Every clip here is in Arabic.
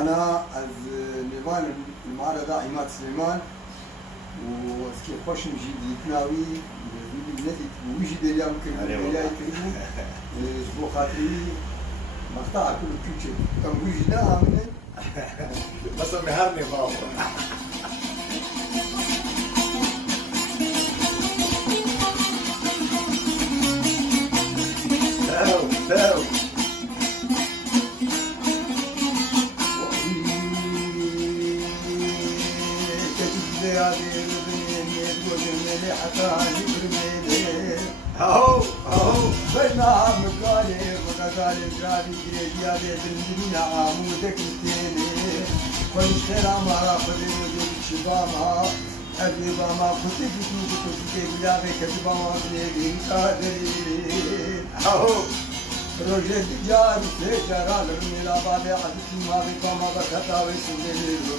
أنا نيفان المعرضة عماد سليمان وسكي خوش مجيد يتناوي بنتي ويجي ديالي ممكن ديالي كريمو جبو خاطري مقطع كل كيتشي كم ويجي دا من بس مهرني بابا تاو هاو بنا مقالي مقالي جرادي جريديا بيدنا عمودك التاني كل خير ما خذي وجود شبابها أبي بما كنت كنت بلا بك بما بني قادرين هاو روجة جار سجرا لمن لا بعد عدت ما بكما بخطا وسجل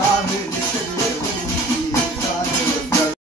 I'm